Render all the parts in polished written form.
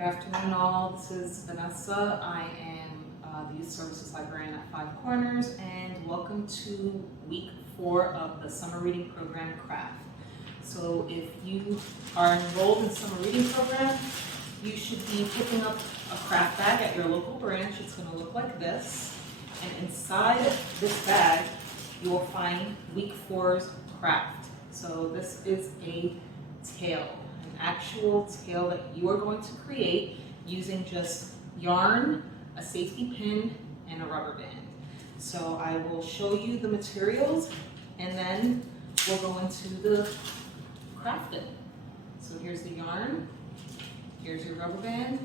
Good afternoon all, this is Vanessa. I am the Youth Services Librarian at Five Corners, and welcome to week 4 of the summer reading program craft. So if you are enrolled in the summer reading program, you should be picking up a craft bag at your local branch. It's going to look like this, and inside this bag you will find week 4's craft. So this is a tail, an actual tail that you are going to create using just yarn, a safety pin, and a rubber band. So I will show you the materials and then we'll go into the crafting. So here's the yarn, here's your rubber band,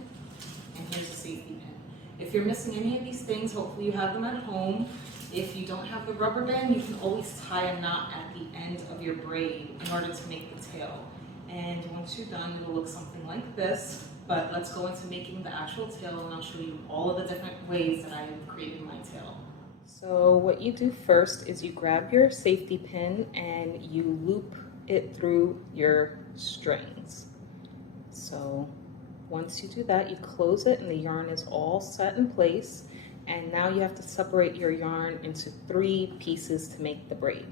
and here's the safety pin. If you're missing any of these things, hopefully you have them at home. If you don't have the rubber band, you can always tie a knot at the end of your braid in order to make the tail. And once you're done, it'll look something like this. But let's go into making the actual tail, and I'll show you all of the different ways that I have created my tail. So what you do first is you grab your safety pin and you loop it through your strings. So once you do that, you close it and the yarn is all set in place. And now you have to separate your yarn into 3 pieces to make the braid.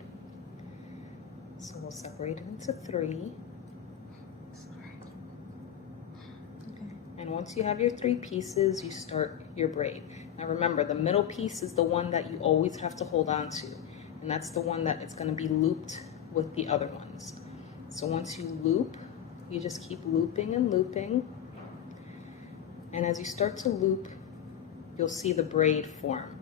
So we'll separate it into 3. And once you have your 3 pieces, you start your braid. Now remember, the middle piece is the one that you always have to hold on to. And that's the one that it's going to be looped with the other ones. So once you loop, you just keep looping and looping. And as you start to loop, you'll see the braid form.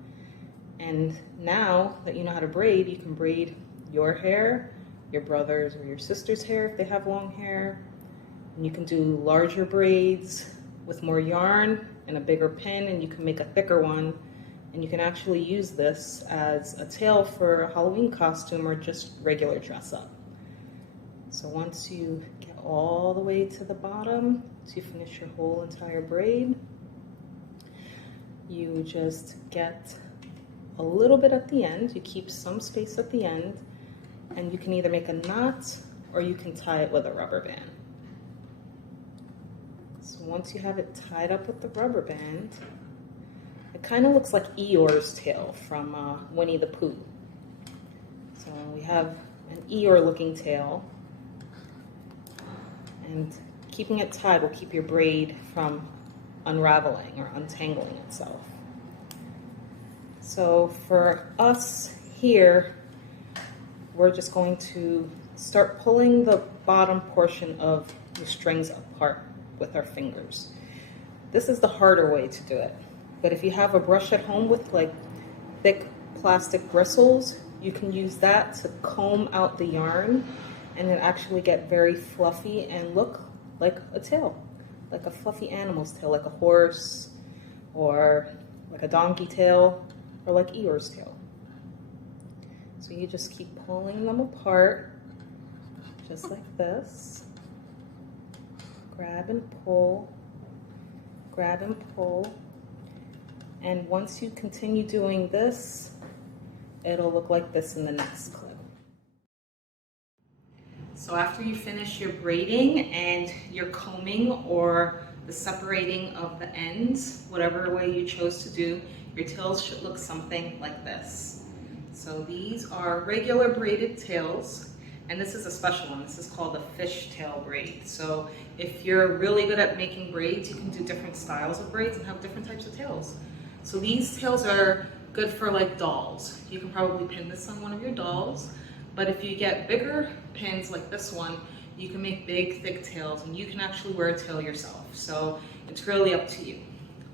And now that you know how to braid, you can braid your hair, your brother's or your sister's hair if they have long hair. And you can do larger braids with more yarn and a bigger pin, and you can make a thicker one. And you can actually use this as a tail for a Halloween costume or just regular dress up. So once you get all the way to the bottom, so you finish your whole entire braid, you just get a little bit at the end. You keep some space at the end, and you can either make a knot or you can tie it with a rubber band. So once you have it tied up with the rubber band, it kind of looks like Eeyore's tail from Winnie the Pooh. So we have an Eeyore looking tail, and keeping it tied will keep your braid from unraveling or untangling itself. So for us here, we're just going to start pulling the bottom portion of the strings apart with our fingers. This is the harder way to do it, but if you have a brush at home with like thick plastic bristles, you can use that to comb out the yarn, and it actually get very fluffy and look like a tail, like a fluffy animal's tail, like a horse or like a donkey tail or like Eeyore's tail. So you just keep pulling them apart just like this. Grab and pull, grab and pull. And once you continue doing this, it'll look like this in the next clip. So after you finish your braiding and your combing or the separating of the ends, whatever way you chose to do, your tails should look something like this. So these are regular braided tails, and this is a special one. This is called a fishtail braid. So if you're really good at making braids, you can do different styles of braids and have different types of tails. So these tails are good for like dolls. You can probably pin this on one of your dolls. But if you get bigger pins like this one, you can make big, thick tails, and you can actually wear a tail yourself. So it's really up to you.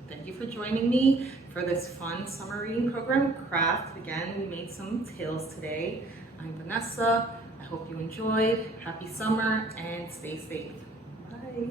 Thank you for joining me for this fun summer reading program craft. Again, we made some tails today. I'm Vanessa. I hope you enjoyed. Happy summer and stay safe. Bye.